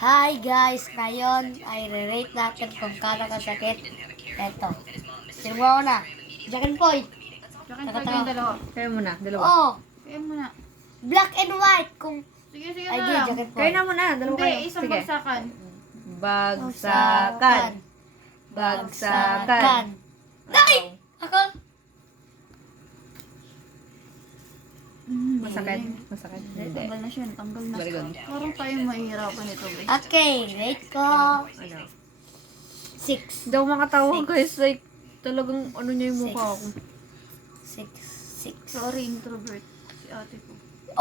Hi guys! Ngayon ay re-rate natin kung kano kasakit. Eto. Sino mo na? Jack and Poy. Jack and Poy kayong dalawa. Kaya mo na, dalawa. Oh! Kaya mo na. Black and white. Kung... Sige Ay, na di, lang. Jack and Poy. Kaya na mo na, dalawa Hindi, kayo. isang Sige. bagsakan. Bagsakan. Bagsakan. Ay! Ako? Masakit. Masakit. Hindi. Tanggal na siya, tanggal na. Very good. Parang tayo mahihirapan ito, guys. Okay, rate ko Ano? 6. Hindi ako makatawa guys. Like, talagang ano niya yung mukha ko. 6. Sorry, introvert. Si ate ko.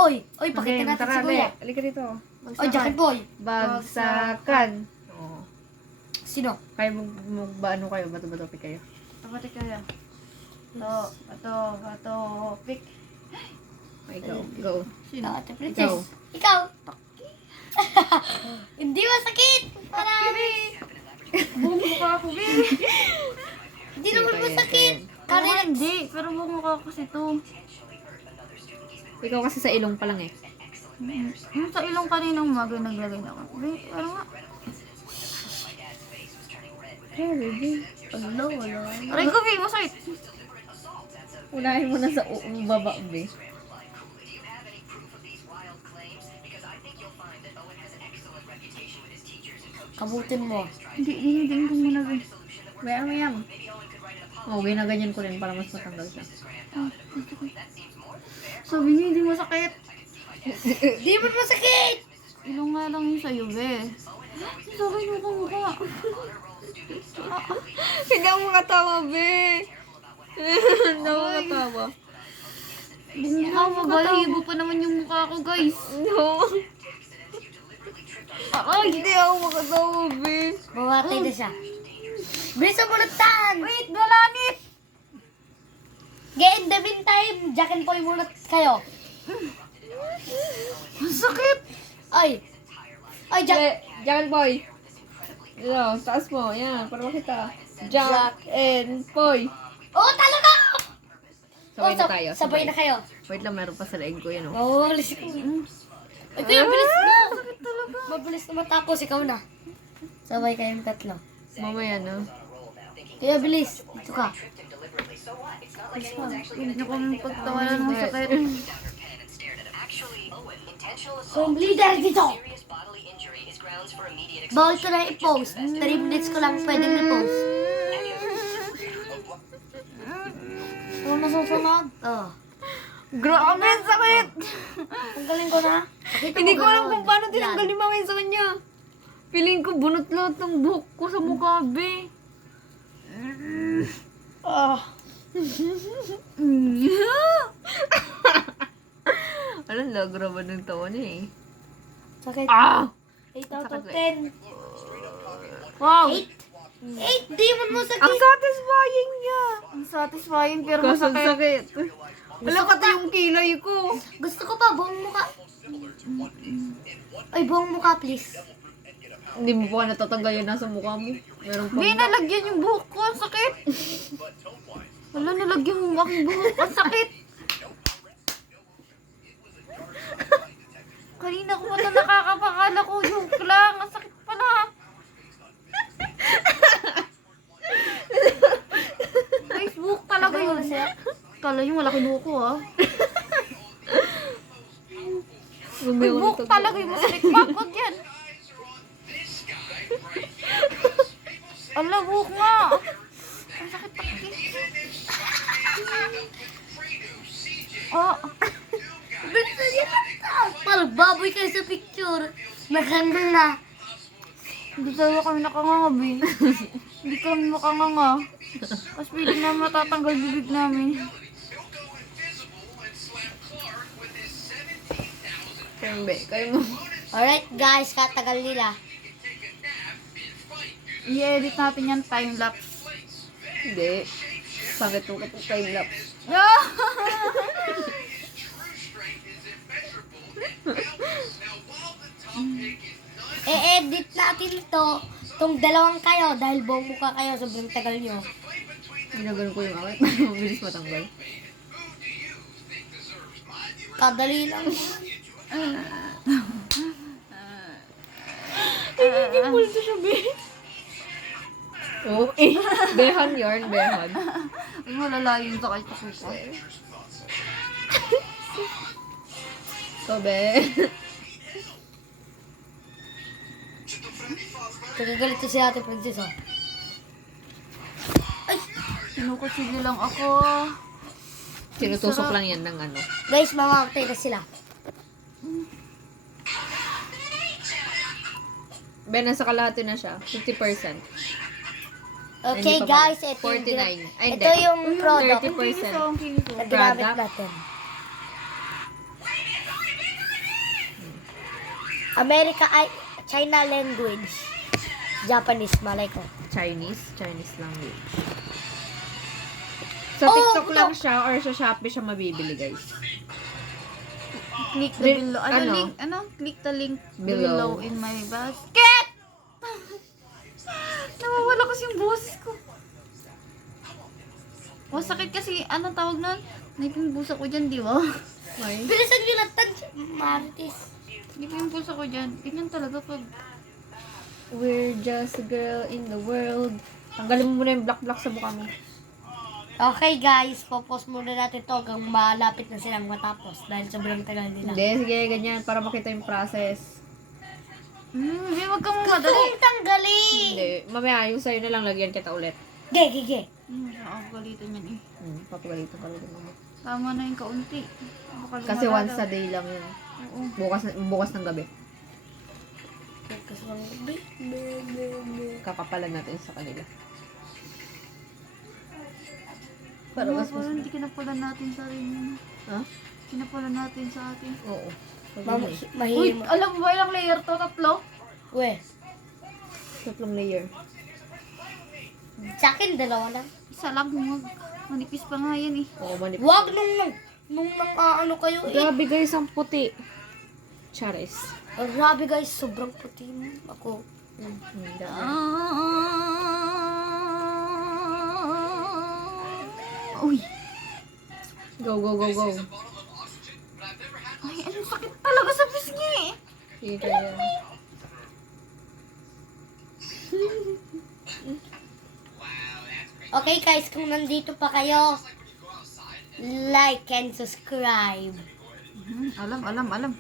Oy! Oy, pakita natin si Kuya. Halika dito. Oy, Jack and Poy. Bagsakan. Oo. Sino? Kaya ba ano kayo? Bato-bato pick kayo. Tapos kaya. Bato, pick. Ay, go. Go. Sino? Ate Princess. Ikaw. Hindi masakit. Marami. Bungo ka ako, babe. Hindi naman masakit. Kanina hindi, pero bungo ka kasi to. Ikaw kasi sa ilong pa lang eh. Yung sa ilong kaninang umaga naglagay na ako. Babe, ano nga? Hey, baby. Ano, wala. Aray ko, babe, masakit. Unahin mo na sa baba, be. Kabutin mo. Hindi ko muna, babe. Mayam. Oo, ginaganyan ko rin para mas matanggal siya. Sabi niya, hindi masakit. Di mo masakit. Ilong nga lang yung sa'yo, be. Sa akin yung kamukha. Hindi ako makatawa, be. Hindi ako makatawa. Hindi ako magalahibo pa naman yung mukha ko, guys. No. Ay! Hindi ako makatawa, be. Bawatay na siya. Bilis ang bulatan. Wait, galanit! In the meantime, Jack and Poy munot kayo. Ang sakit! Ay. Ay, Jack. Jack and Boy. Ito, taas mo. Yan, para makita. Jack and Boy. Oh, talo ka! Sabay na Oh, tayo. Sabay na kayo. Wait lang, meron pa sa leeg ko yun, oh. Oh, alis ko. Ay, kuya, bilis na. Mabilis na matapos, ikaw na. Sabay kayong tatlo. Mamaya, no? Kuya, bilis. Dito ka. Hindi ko kami pagtawanan ng sakit. Kung leader dito. Bawal ko na i-post. 3 minutes ko lang pwedeng i-post. Kung nasusunod. Oh. Grabe, ang sakit! Tanggalin ko na. Pakita Hindi mo ko alam ganun. kung paano tinanggal Yan. ni Mama yun sa kanya. Feeling ko bunot lahat ng buhok ko sa mukha, be. Oh. Alam, lagra ba ng tawa niya eh. Sakit. Ah! 8 out of Sakit. 10. Wow! 8? Di mo Ang sakit. satisfying niya! Ang satisfying pero Kaso masakit. sakit. Wala pati yung kilay ko. Gusto ko pa buong mukha. Ay, buong mukha please. Hindi mo pa natatanggal yun nasa mukha mo. Meron pa. Hindi, nalagyan yung buhok ko. Ang sakit. Wala, nalagyan yung aking buhok. Ang sakit. Kanina ko pala nakakapakala ko. Joke lang. Ang sakit pala. Guys, buhok talaga yun. Kala yung malaki buhok ko, ah. May buhok talaga yung masakit. Wag yan. Ala, buhok nga. Ang sakit pati. Oh, Parang baboy kayo sa picture. Naganda na. hindi talaga kami nakangangabi. Hindi kami makanganga. Tapos pwede na matatanggal bibig namin. Kaya kayo mo. Alright guys, katagal nila. I-edit natin yan time-lapse. Hindi. Sakit mo kapag time lapse. E-edit natin to. Tong dalawang kayo dahil buong mukha kayo sobrang tagal nyo. Ginagano ko yung akin para mabilis matanggal. Kadali lang. Nagiging multo siya, be. Oo, eh. Behan yarn, behan. Ay, malala yung sakay ko po. So, be. Nagagalit si Ate Princess, oh. Kinukutsili lang ako. Sinutusok lang yan ng ano. Guys, mamamatay na sila. Ben, nasa kalahati na siya. 50%. Okay, Hindi pa guys, ito yung, 49. Ay, ito hindi. yung product 30%. Ang kinis ko. na ginamit Product? natin. America, ay, China language. Japanese, malay ko. Chinese language. Sa Oh, TikTok ito. lang siya or sa Shopee siya mabibili, guys. Click the Link- below. ano? Link? Ano? Click the link Below. below in my basket. Nawawala kasi yung boses ko. Sakit kasi, anong tawag nun? Naipimbusa ko dyan, di ba? Why? Bilisan nyo lang, Martis. Naipimbusa ko dyan. Ganyan talaga pag... We're just a girl in the world. Tanggalin mo muna yung black sa mukha mo. Okay, guys, popos muna natin to hanggang malapit na silang matapos dahil sobrang tagal nila. Hindi, sige, ganyan. Para makita yung process. Hindi, wag kang Gusto madali. kong tanggalin! Hindi. Mamaya, yung sa'yo na lang, lagyan kita ulit. Ge, ge, ge. Nakakagalitan yan eh. Papagalitan ka lang mo. Tama na yung kaunti. Baka Kasi lumala once daw. a day lang yun. Oo. Bukas ng gabi. Kasi lang, be. Kakapalan natin sa kanila. Para Para mas parang hindi kinapalan natin sa rin. Ha? Kinapalan natin sa atin. Oo. Mama, Uy, mahihim. alam mo ba ilang layer to? Tatlo? Uwe, Tatlong layer. sa akin, dalawa lang. Isa lang, huwag. Manipis pa nga yan eh. Oo, manipis. Wag nung ano kayo eh. Grabe guys, ang puti. Charis. Grabe guys, sobrang puti mo. Ako. Uy. Go, go, go, go. Ay, anong sakit talaga sa pisngi. Sige kaya. Okay guys, kung nandito pa kayo, like and subscribe. Alam.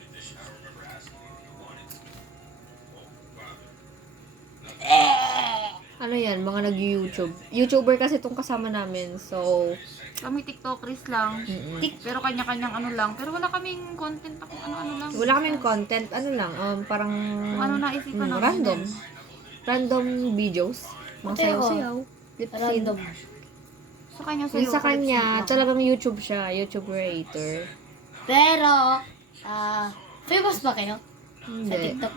Ano yan, mga nag-YouTube. YouTuber kasi itong kasama namin. So, Kami TikTokers lang. mm-mm. Pero kanya-kanyang ano lang. Pero wala kaming content na kung ano-ano lang. Wala kaming content. Ano lang, parang Kung ano naisipan namin. random. Random videos. Mga Ito yun. sayaw-sayaw. Lip sync. Random. Sa kanya Yung sa kanya, talagang YouTube siya. YouTube creator. Pero, famous ba kayo? Sa Hindi. TikTok?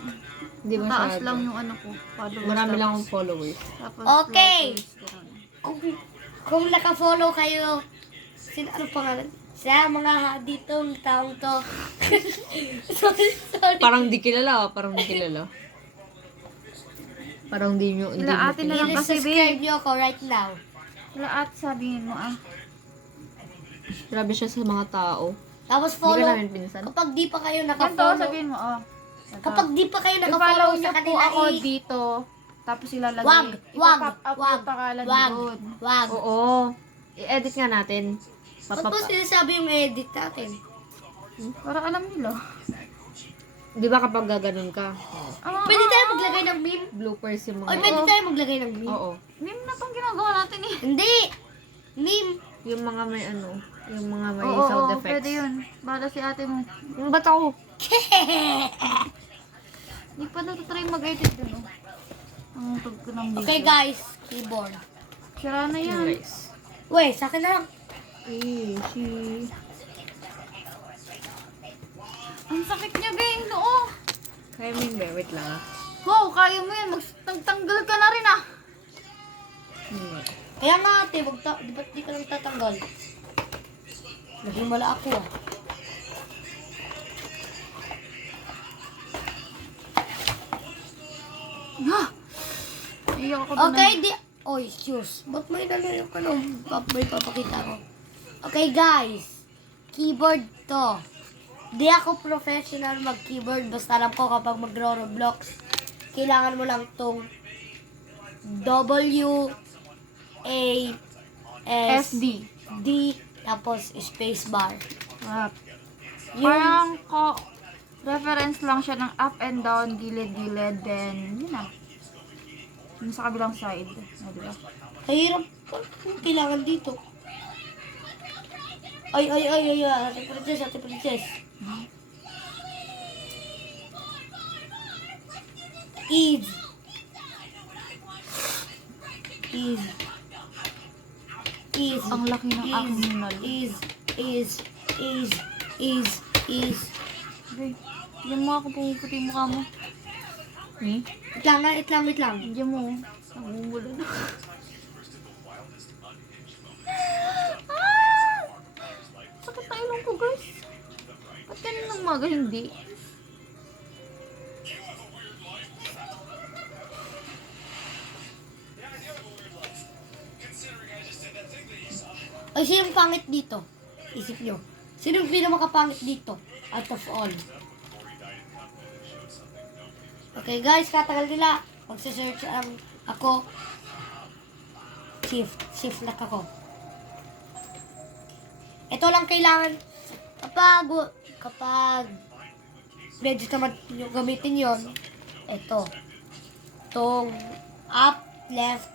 Hindi Taas masyado. lang yung ano ko. Followers. Marami tapos- lang akong followers. Tapos Okay. likers, ganun. Kung naka-follow kayo, ano pangalan? Sa mga ditong taong to. sorry. Parang di kilala, parang di kilala. Parang di nyo, hindi Sila mo ate na lang kilala. kasi, subscribe nyo ako right now. Wala at sabihin mo ah. Grabe siya sa mga tao. Tapos Hindi ka follow. namin pinsan. Kapag di pa kayo Ganito, naka-follow. sabihin mo oh. Kapag di pa kayo I-follow naka-follow niyo sa po kanila, ako dito. Tapos ilalagay. Wag. Ipapop up yung pangalan doon. Wag. Oo. I-edit nga natin. Ba't mo sinasabi yung edit natin? Para alam nila. Di ba kapag gaganon ka? Pwede tayo maglagay ng meme? Bloopers yung Oy, mga... pwede tayo maglagay ng meme? Oo. Meme na tong ginagawa natin eh. Hindi! Meme! Yung mga may ano, yung mga may Oo, sound oo, effects. pwede yun. Bala si ate mo. Yung ba't ako? Hindi pa natutry mag-edit dun oh. Ang tug ko ng video. Okay guys, keyboard. Sira na yan. Guys. Weh, sa akin na lang. Eh, si... Ang sakit niya, Bing. Oo. Kaya mo yun, be. Wait lang ah. Wow, kaya mo yan. Magtanggal ka na rin ah. Kaya nga ate, di ba't di ka lang tatanggal? Nahimala ako ah. Ha? Iyak ako doon. Okay, di... Oy, excuse. Ba't may nalala ka nung may papakita ko? Okay guys, keyboard to. Di ako professional mag-keyboard, basta alam ko kapag magro-roblox, kailangan mo lang tong WASD, SD. tapos space bar. Wow. Yung, Parang reference lang siya ng up and down, gilid-gilid, then yun na. Yung sa kabilang side. Diba? kahirap kung kailangan dito. Ay, ate princess. Ease. Ang laki ng aking nunal. Ease. Okay. Diyan mo ako pumuputi yung mukha mo. Wait lang. Diyan mo. Nagmumula na. Sakit na ilong ko, guys. Ba't ganun ng maga hindi? Ay, sinong pangit dito? Isip nyo. Sinong pinamakapangit dito? Out of all. Okay guys, katagal nila. Magsa-search ako. Shift lock ako. Ito lang kailangan kapag ready naman nyo gamitin yon. Ito. Tong up, left,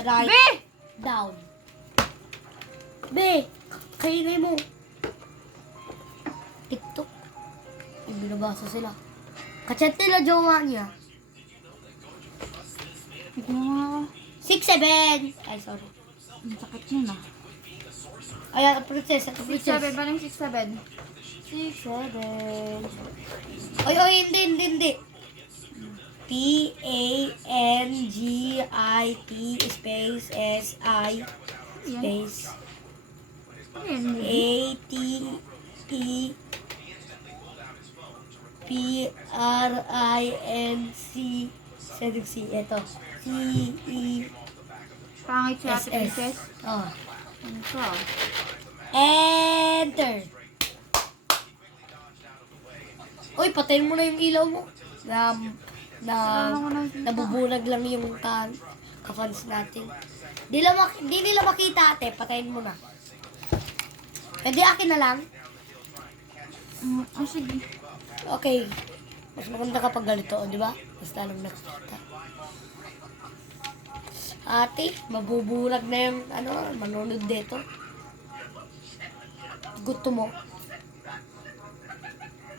right, Be! down. Be, kaingay mo. TikTok. Yung binabasa sila. Kachat nila jowa niya. Tignan mo nga ako. 6'7". Ay, sorry. Ang sakit niya na. Ayan, princess. 6'7", paano yung 6'7"? 6'7". Ay, hindi. PANGIT space SI space Ano yan? ATEPRINC C ito CE Pangit si Ate Princess. oh. Ano ka? Enter. Uy, patayin mo na yung ilaw mo. Nabubulag lang yung ka-fans natin. Di nila makita, ate. Patayin mo na. Pwede akin na lang. Sige. Okay. Mas maganda kapag ganito, di ba? Basta lang nakikita. Ate, mabubulag na yung manunod dito. Gusto mo.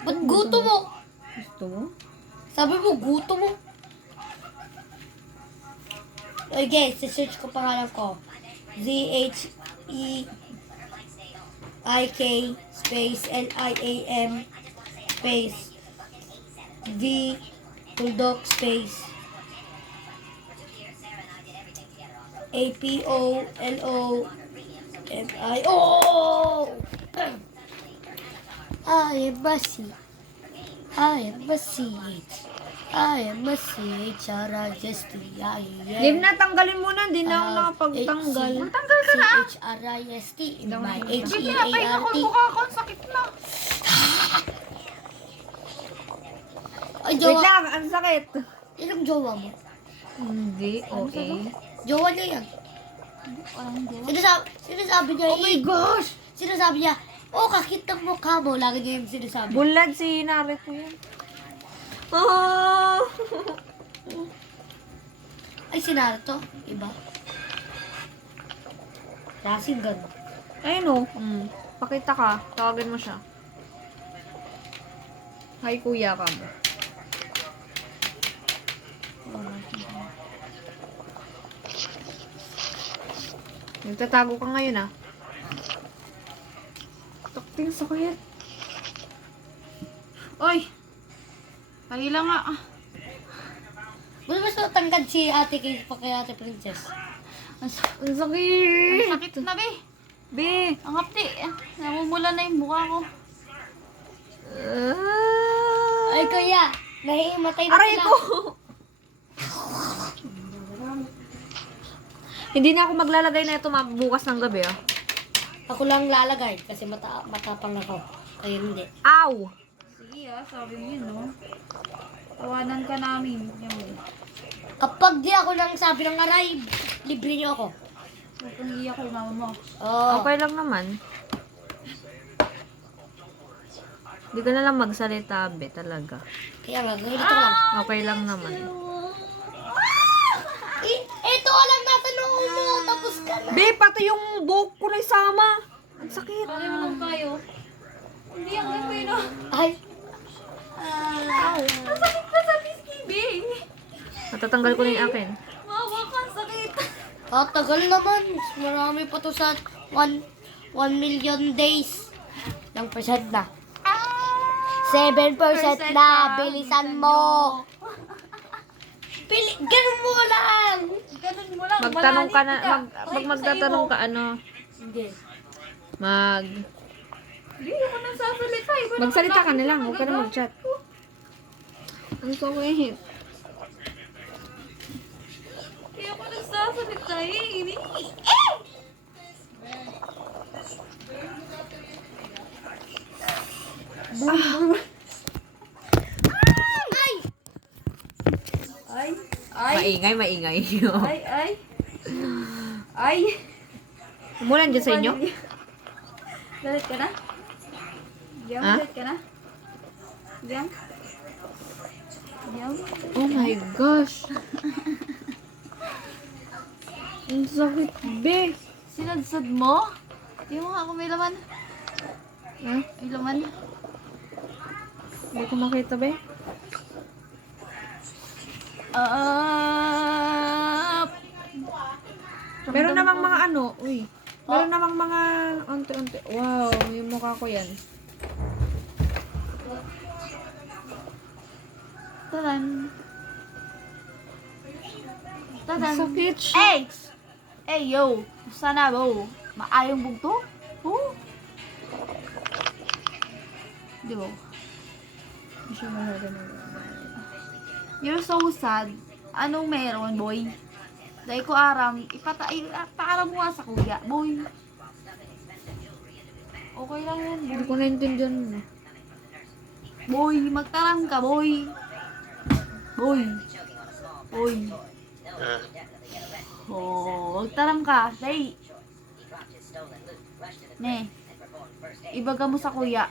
Ba't gusto mo? Gusto mo? Sabi mo, gusto mo. Okay, search ko pangalan ko. ZHEIK space LIAM space V Bulldog space APOLOMIO. I am a CHRIST. Liv na, tanggalin mo na. Hindi na ako nakapagtanggal. Tanggal ka na. CHRIST in Daw my na. Sige, pinapahinga ko HEART. yung mukha ko. Ang sakit na. Ay, Wait jowa. lang, ang sakit. Ilang jowa mo? Hindi, okay. Jowa niya yan. Parang hindi. Sinasabi niya, Oh my gosh! Sinasabi niya, kakit ng mukha mo. Lagi niya yung sinasabi. Bulag si Naruto yan. Oh! Ay, si Naruto. Iba. Rasengan. Ayun o. Pakita ka. Tawagan mo siya. Hi, kuya ka mo. Nagtatago ka ngayon ah. Takting sakit. Oy! Kali lang nga. Gusto mo tangkad si ate kay Ate Princess? Ang Ang sakit! sakit na, be. Be! Ang hapti. Namumula na yung mukha ko. Ay, kuya. Nahimatay na Aray sila. ko! Hindi na ako maglalagay na ito bukas ng gabi ah. Ako lang lalagay kasi matapang ako. Kayo hindi. Ow! Sige sabi mo yun, no? Tawanan ka namin. Yan mo. Kapag di ako nang sabi ng aray, libre niyo ako. Huwag kang iiyak kay mama mo. Oo. Okay lang naman. Hindi ka na lang magsalita, be, talaga. Kaya nga, ganito lang. Okay lang naman. Ito lang nasa noo mo, tapos ka na. Be, pati yung buhok ko na isama. Ang sakit. Pare mo lang tayo. Hindi ako yung pino. Ay, Ang sakit pa sa Thanksgiving. Matatanggal ko na yung akin. Mawa ka, ang sakit. tagal naman. Marami pa to sa 1 million days. Ng percent na. 7% na. Bilisan mo. Ganun mo lang. Ganun mo lang. Magtanong ka na, Try ko magtatanong sa'yo. ka ano. Hindi. Hindi ako nagsasalita. Iba naman Magsalita ka lagi na lang, yung huwag ka na nagawa. mag-chat. Ang sakit. Kaya ako nagsasalita eh. Ay! Ay! Maingay. Ay! Ay! Ay! Umulan dyan sa inyo? Galit ka na? Diyan, Ha? galit ka na? Diyan? Diyan? Oh my gosh. Ang sakit, be. Sinadsad mo? Di mo nga ako may laman. Ha? May laman. Hindi ko makita, be. Meron namang mga ano, uy. Meron namang mga unti-unti. Wow, yung mukha ko yan. Tadan. Tadan. Ang sakit. Hey! Hey, yo! Sana bo. Maayong bugto? Oh? Di ba? You're so sad. Anong meron, boy? Dahil ko aram, ipaaram mo nga sa kuya, boy. Okay lang yan, boy. Hindi ko naintindihan mo. Boy, magtaram ka, boy. Boy. Boy. Oh, magtaram ka. Dahil. Ne. Ibaga mo sa kuya.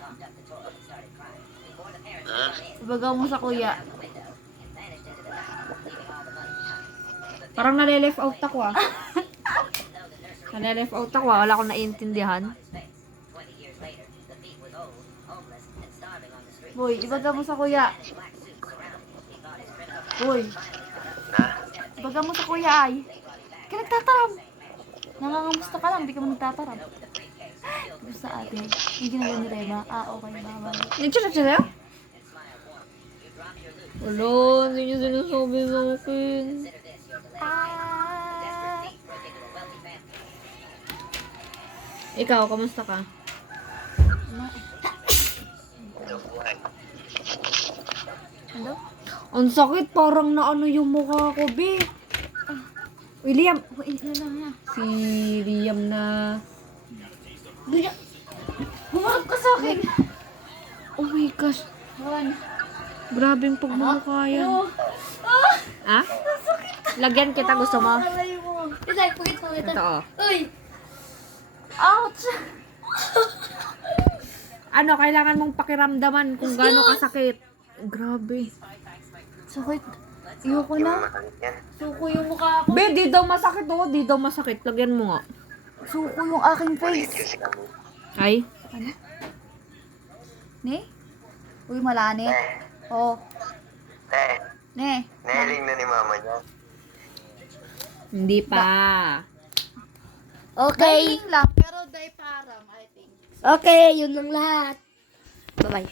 Ibaga mo sa kuya. Parang nale-left out ako ah. Nale-left out ako ah. Wala akong naiintindihan. Boy, ibaga mo sa kuya. Boy. Ibaga mo sa kuya ay. Ka nagtataram. Nangangamusta ka lang, hindi ka mo nagtataram. Gusto ate. Yung ginagawa ni Rema. Okay, mama. Nag-chat sa'yo? Wala, hindi niyo sinasabi sa akin. Ikaw, kamusta ka? Ano? Ang sakit, parang naano yung mukha ko, be. William. Wait na lang ha. Si Liam na... Humarap ka sa akin. Oh my gosh. Juan. Grabing pagmumukha yan. Oh. Ha? Lagyan kita, gusto mo? Alay mo. Pagit. Ito, oh. Uy! Ouch! Ano, kailangan mong pakiramdaman kung gaano kasakit. Grabe. Sakit. Ayoko na. Suko yung mukha ko. Be, di daw masakit, oh. Di daw masakit. Lagyan mo nga. Suko yung aking face. Ay. Ano? Ne? Uy, malanit. Oh. Ne. Nahiling na ni mama niya. Hindi pa. Okay. Dahiling lang, pero day parang, I think. Okay, yun lang lahat. Bye-bye.